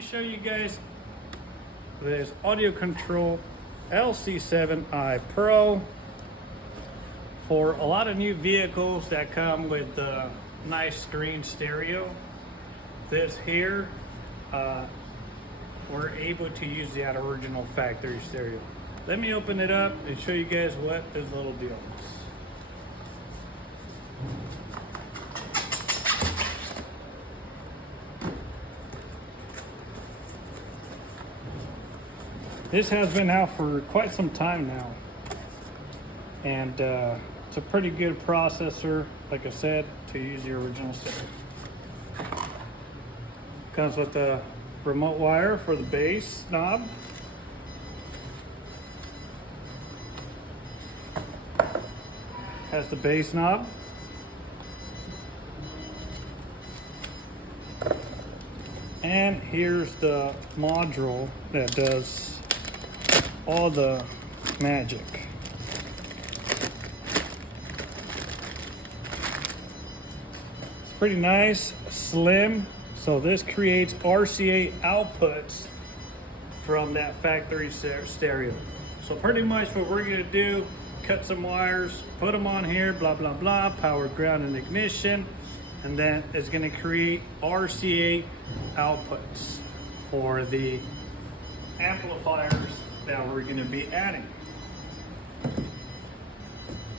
me show you guys this audio control LC7ipro for a lot of new vehicles that come with a nice screen stereo. This here, we're able to use that original factory stereo. Let me open it up and show you guys what this little deal is. This has been out for quite some time now, and it's a pretty good processor, like I said, to use the original stereo. Comes with a remote wire for the bass knob. Has the bass knob. And here's the module that does all the magic. It's pretty nice, slim. So this creates RCA outputs from that factory stereo. So pretty much what we're gonna do, cut some wires, put them on here, blah, blah, blah, power, ground, and ignition. And then it's gonna create RCA outputs for the amplifiers that we're gonna be adding.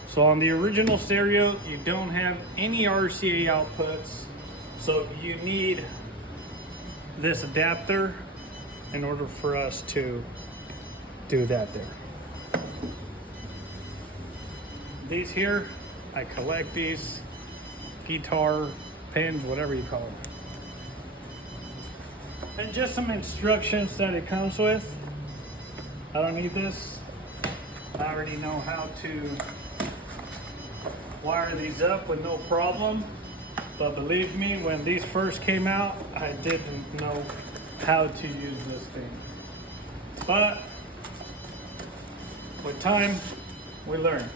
So on the original stereo, you don't have any RCA outputs, so you need this adapter in order for us to do that there. These here, I collect these guitar pins, whatever you call them. And just some instructions that it comes with. I don't need this. I already know how to wire these up with no problem. But believe me, when these first came out, I didn't know how to use this thing. But with time, we learn.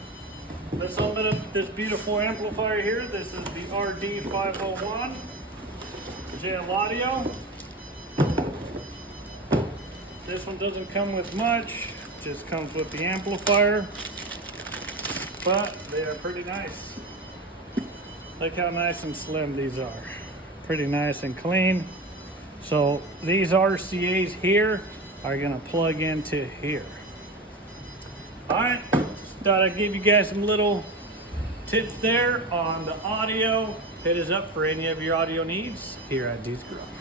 Let's open up this beautiful amplifier here. This is the RD501 JL Audio. This one doesn't come with much, just comes with the amplifier, but they are pretty nice. Look how nice and slim these are. Pretty nice and clean. So these RCAs here are gonna plug into here. All right, just thought I'd give you guys some little tips there on the audio. Hit us up for any of your audio needs here at D's Garage.